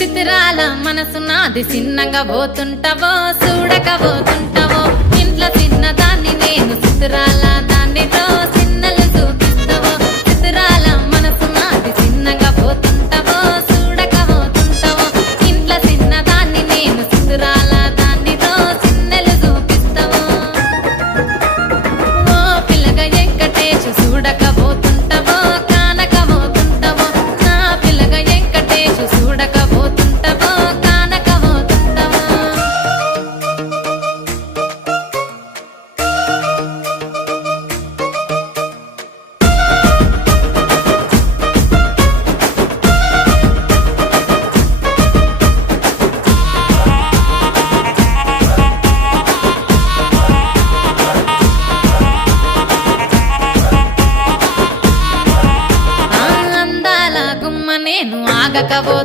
చిత్రాల మనసు నాది చిన్నగా పోతుంటావో చూడకపోతుంటావో ఇంట్లో చిన్నదాన్ని నేను చిత్రాల దాన్నితో చిన్నలు చూపిస్తావో చిత్రాల మనసు నాది చిన్నగా పోతుంటావో చూడకపోతుంటావో ఇంట్లో చిన్నదాన్ని నేను చిత్రాల దాన్నితో చిన్నలు చూపిస్తావో ఓ పిల్లగా వెంకటేశు చూడకపోతుంటావో కానకపోతుంటావో నా పిల్లగా వెంకటేశు చూడకపోతుంటావో కానకపోతుంటావో అందాల గుమ్మ నేను ఆగకపోతుంటావో